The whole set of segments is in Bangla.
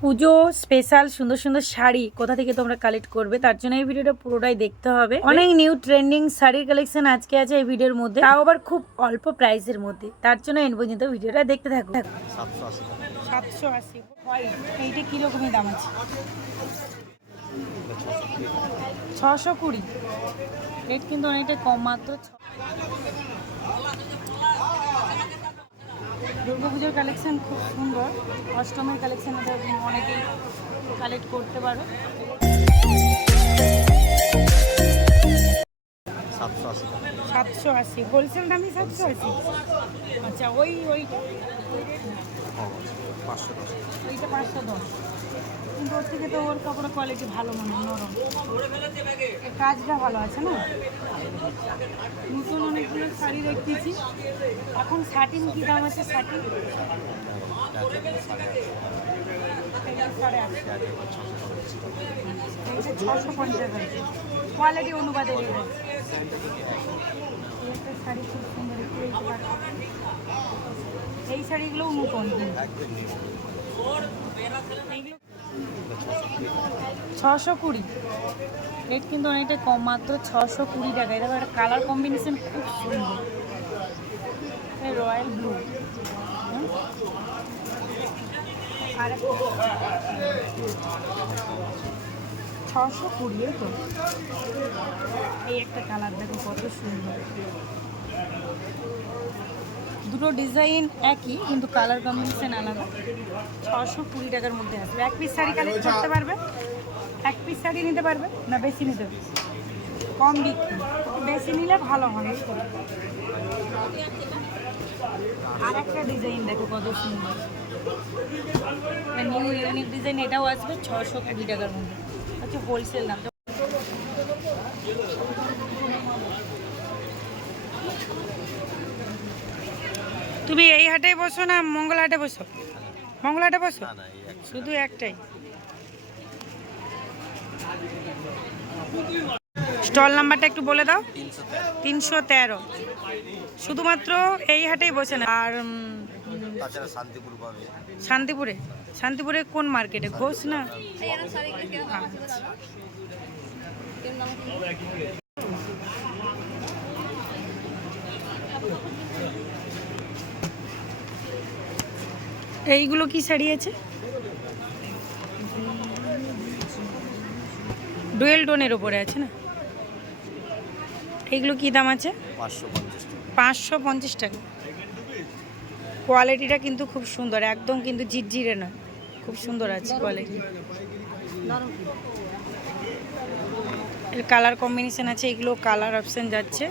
পুজো স্পেশাল সুন্দর সুন্দর শাড়ি কোথা থেকে তোমরা কালেক্ট করবে তার জন্য এই ভিডিওটা পুরোটাই দেখতে হবে। অনেক নিউ ট্রেন্ডিং শাড়ির কালেকশন আজকে আছে এই ভিডিওর মধ্যে, তাও আবার খুব অল্প প্রাইসের মধ্যে। তার জন্য এন পর্যন্ত ভিডিওটা দেখতে থাকো। 780 এইটা কিরকমই দাম আছে? 620 রেট কিন্তু অনেকটা কম, মাত্র। দুর্গাপুজোর কালেকশন খুব সুন্দর, অষ্টমীর কালেকশন অনেকেই কালেক্ট করতে পারো। 780 হোলসেল দামই 780। আচ্ছা ওইটা 510, কিন্তু ওর থেকে তো ওর কাপড়ের কোয়ালিটি ভালো, মনে হয় নরম, কাজটা ভালো আছে না। নতুন অনেকগুলো শাড়ি দেখতেছি। এখন শার্টিন কী দাম আছে? শার্টিন 650, কোয়ালিটি অনুপাতে শাড়ি খুব সুন্দর। এই শাড়িগুলো নতুন, 620 রেট কিন্তু অনেকটা কম, মাত্র 620 টাকা। এটা একটা কালার কম্বিনেশন খুব সুন্দর, রয়্যাল ব্লু। আর 620 তো। এই একটা কালার দেখো কত সুন্দর, দুটো ডিজাইন একই কিন্তু কালার কম্বিনেশন আলাদা। 620 টাকার মধ্যে আসবে। এক পিস শাড়ি কালেক্ট করতে পারবে, এক পিস শাড়ি নিতে পারবে না বেশি নিতে পারবে? কম বিক্রি, বেশি নিলে ভালো হয়। আর একটা ডিজাইন দেখো কত সুন্দর, নিউ ইউনিক ডিজাইন। এটাও আসবে 620 টাকার মধ্যে। আচ্ছা হোলসেল দাম। তুমি এই হাটে বসো না মঙ্গল হাটে বসো? মঙ্গল হাটে বসো, শুধু একটাই স্টল নাম্বারটা একটু বলে দাও। 313। শুধুমাত্র এই হাটেই বসে না, আর শান্তিপুরে? শান্তিপুরে কোন মার্কেটে? ঘোষ না? এইগুলো কি শাড়ি আছে? ডুয়েল টোনের ওপরে আছে না? এইগুলো কি দাম আছে? 550 টাকা। কোয়ালিটিটা কিন্তু খুব সুন্দর, একদম কিন্তু ঝিরঝিরে নয়, খুব সুন্দর আছে কোয়ালিটি। এর কালার কম্বিনেশন আছে, এগুলো কালার অপশন যাচ্ছে।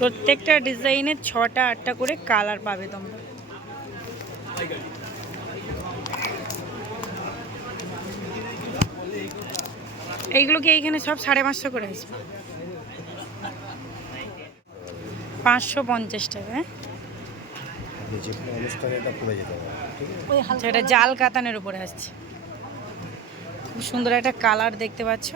প্রত্যেকটা ডিজাইনের 6টা 8টা করে কালার পাবে তোমরা। এইগুলো কি এইখানে সব 550 করে আছে? 550 টাকা। হ্যাঁ, এটা জাল কাতানের উপরে আসছে। খুব সুন্দর একটা কালার দেখতে পাচ্ছ।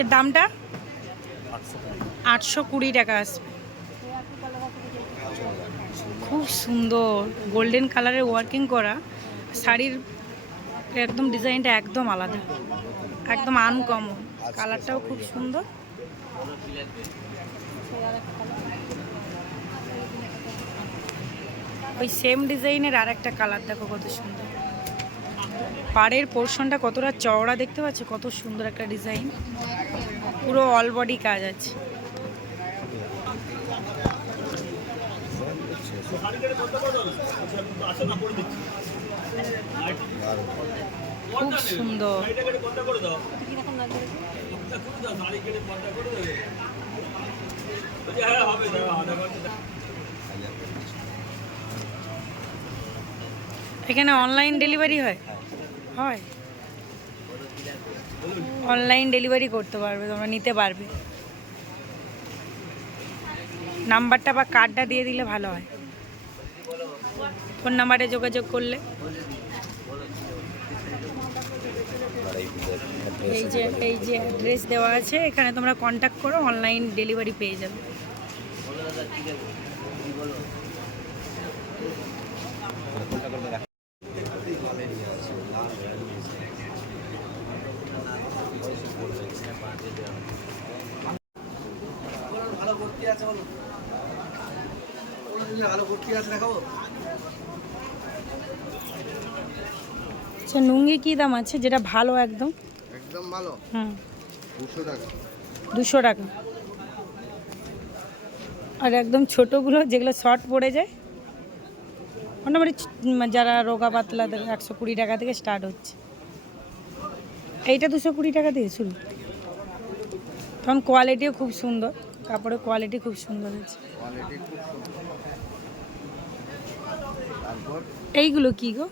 এর দামটা 820 টাকা আসবে। খুব সুন্দর গোল্ডেন কালারের ওয়ার্কিং করা শাড়ির, একদম ডিজাইনটা একদম আলাদা, একদম আনকমন। কালারটাও খুব সুন্দর। ওই সেম ডিজাইনের আর একটা কালার দেখো কত সুন্দর। পাড়ের পোর্শনটা কতটা চওড়া দেখতে পাচ্ছ, কত সুন্দর একটা ডিজাইন। পুরো অল বডি কাজ আছে। খুব সুন্দর। এখানে অনলাইন ডেলিভারি হয়? হয়, অনলাইন ডেলিভারি করতে পারবে তোমরা, নিতে পারবে। নাম্বারটা বা কার্ডটা দিয়ে দিলে ভালো হয়, ফোন নাম্বারে যোগাযোগ করলে। এই যে অ্যাড্রেস দেওয়া আছে, এখানে তোমরা কন্ট্যাক্ট করো, অনলাইন ডেলিভারি পেয়ে যাবে। আচ্ছা, নুঙ্গি কি দাম আছে যেটা ভালো একদম? একদম ভালো, 200 টাকা। 200 টাকা। আর একদম ছোটোগুলো যেগুলো শর্ট পড়ে যায়, মোটামুটি যারা রোগা পাতলাদের 120 টাকা থেকে স্টার্ট হচ্ছে। এইটা 220 টাকা দিয়ে শুরু। তখন কোয়ালিটিও খুব সুন্দর, কাপড়ের কোয়ালিটি খুব সুন্দর আছে। এইগুলো কি গো?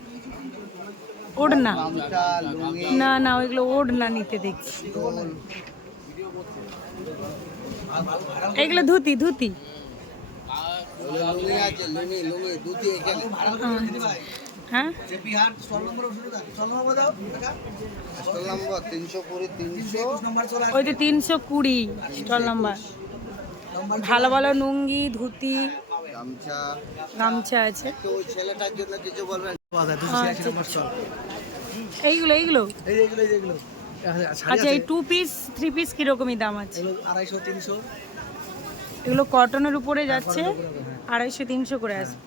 ওড়না? না না, ওইগুলো ওড়না নিতে দেখছি। এইগুলো ধুতি ধুতি। হ্যাঁ, ওই তো 320 স্টল নাম্বার। ভালো ভালো নুঙ্গি, ধুতি, গামছা আছে। এইগুলো এইগুলো আচ্ছা, এই 2 পিস 3 পিস কিরকমই দাম আছে? 250-300। এগুলো কটনের উপরে যাচ্ছে, 250-300 করে আসবে।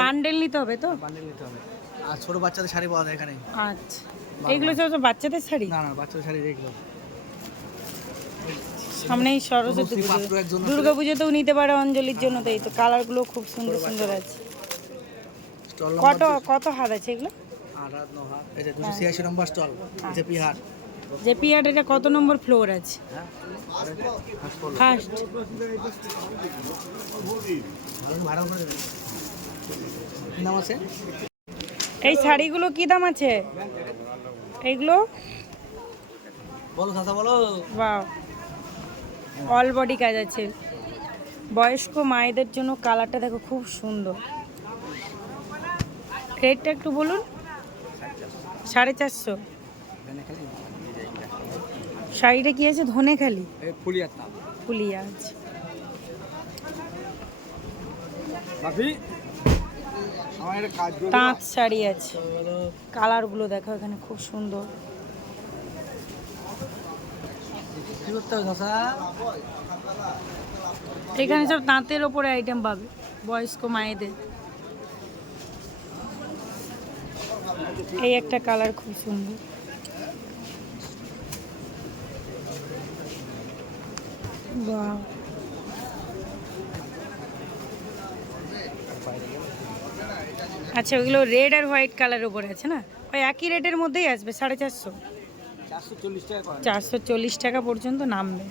বান্ডেল নিতে হবে তো? বান্ডেল নিতে হবে। আর ছোট বাচ্চাদের শাড়ি পাওয়া যায় এখানে। আচ্ছা, এইগুলো সব বাচ্চাদের শাড়ি? না না, বাচ্চাদের শাড়ি দেখলো। সামনেই সরস্বতী পুজো, দুর্গা পুজোতেও নিতে পারে অঞ্জলির জন্য। তো এই তো কালারগুলো খুব সুন্দর সুন্দর আছে। কত কত হাত আছে এগুলো? 8 9 হাত। এই যে 286 নম্বর স্টল, জেপি হাট। জেপি হাট, এটা কত নম্বর ফ্লোর আছে? ফার্স্ট। নাম আছে। এই শাড়িগুলো কি দাম আছে এইগুলো? বলো চাচা বলো। বাহ, অল বডি কাজ আছে। বয়স্ক মায়েদের জন্য কালারটা দেখো খুব সুন্দর। রেটটা একটু বলুন। 450। শাড়িটা কি আছে? ধনেখালি ফুলিয়া আছে। তাঁত শাড়ি আছে, কালারগুলো দেখো এখানে খুব সুন্দর। এখানে সব তাঁতের ওপরে আইটেম পাবে বয়স্ক মায়েদের। এই একটা কালার খুব সুন্দর। বাহ, আচ্ছা, ওইগুলো রেড আর হোয়াইট কালারের উপরে আছে না? ওই একই রেটের মধ্যেই আসবে, 450। 440 টাকা পর্যন্ত নামবে।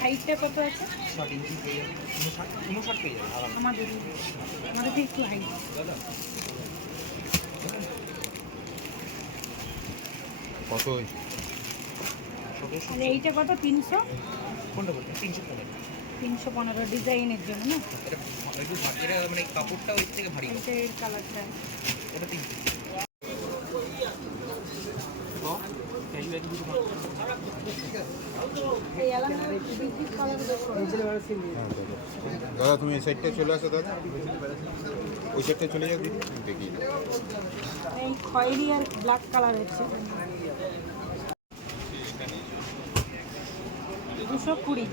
হাইটটা কত আছে? আমাদের একটু হাইট। কত? এইটা কত? 300। 315 ডিজাইনের জন্য না? মানে কাপড়টা ওই থেকে ভারী। এর কালারটা এটা 300। দাদা তুমি এই সাইডটায় চলে আসো, দাদা ওই সাইডটায় চলে যাও, দিদি দেখি। এই খয়েরি আর ব্ল্যাক কালার হচ্ছে 220।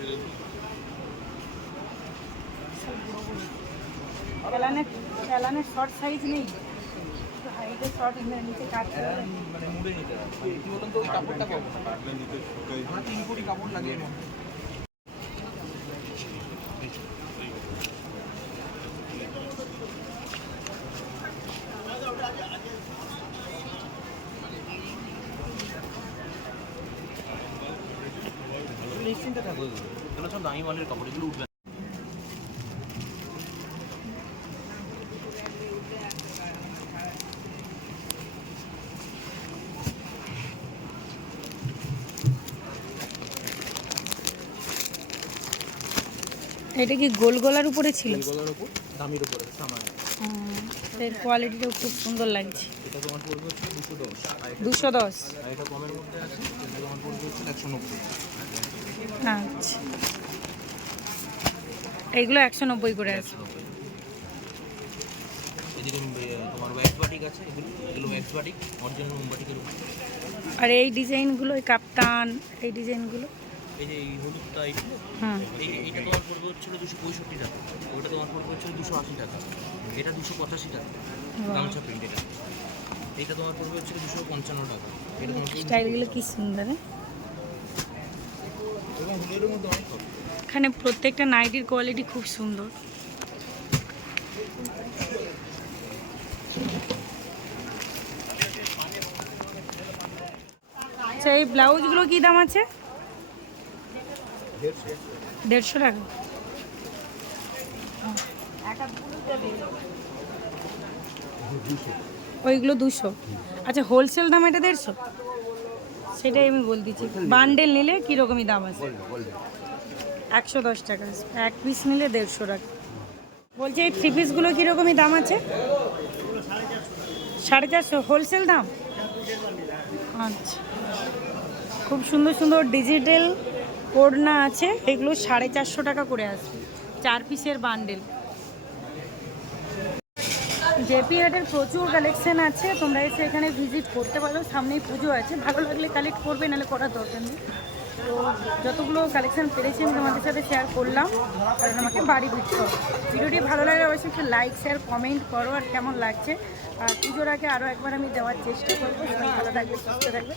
এলানের শর্ট সাইজ নেই, হাইটের শর্ট নিচে কাটতে হবে, মানে মুড়ে নিতে হবে। কি বলুন তো, ওই কাপড়টা পাবো কাটলে নিতে ছোটই। আমরা 3 কোটি কাপড় লাগিয়ে নেব। নিশ্চিন্তে থাকো, এগুলো সব দামি মালের কাপড়, এগুলো উঠবে। এটা কি গোল গলার উপরে ছিল? গলার উপর দামির উপরে সামান। এর কোয়ালিটিটাও খুব সুন্দর লাগছে। এটা তোমার পড়বে হচ্ছে 210 210। আর এটা কমের মধ্যে আছে, এটা তোমার পড়বে হচ্ছে 190। আচ্ছা, এইগুলো 190 করে আছে। এদিকে তোমার ওয়্যাক্স বাটিক আছে, এগুলো ওয়্যাক্স বাটিক, অরিজিনাল মোমবাটিকের উপর। আর এই ডিজাইনগুলো, এই কাপ্তান, এই ডিজাইনগুলো, এই যে এই হলুদটা হুম, এইটা তোমার পড়বে হচ্ছিল 265 টাকা, ওটা তোমার পড়বে হচ্ছিল 280 টাকা, এটা 285 টাকা গামছা প্রিন্ট। এটা তোমার পড়বে হচ্ছে 255 টাকা। এটা তোমার স্টাইলগুলো কি সুন্দর। এবং হুলের মধ্যে অনেক হবে। এখানে প্রত্যেকটা নাইটির কোয়ালিটি খুব সুন্দর। আচ্ছা, এই ব্লাউজগুলো কি দাম আছে? 150 টাকা। ওইগুলো 200। আচ্ছা, হোলসেল দাম এটা 150? সেটাই আমি বলতেছি, বান্ডেল নিলে কীরকমই দাম আছে? 110 টাকা, এক পিস নিলে 150 টাকা। বলছি এই থ্রি পিসগুলো কীরকমই দাম আছে? 450 হোলসেল দাম। আচ্ছা, খুব সুন্দর সুন্দর ডিজিটাল ওড়না আছে, এগুলো 450 টাকা করে আসবে, 4 পিসের বান্ডেল। জেপি হাটের প্রচুর কালেকশন আছে, তোমরা এসে এখানে ভিজিট করতে পারো। সামনেই পুজো আছে, ভালো লাগলে কালেক্ট করবে, নাহলে করার দরকার নেই। তো যতগুলো কালেকশন পেরেছি আমি তোমাদের সাথে শেয়ার করলাম, কারণ আমাকে বাড়ি ফিরতে হবে। ভিডিওটি ভালো লাগলে অবশ্যই একটু লাইক শেয়ার কমেন্ট করো, আর কেমন লাগছে। আর পুজোর আগে আরও একবার আমি দেওয়ার চেষ্টা করবো। ভালো থাকবে, সুস্থ থাকবে।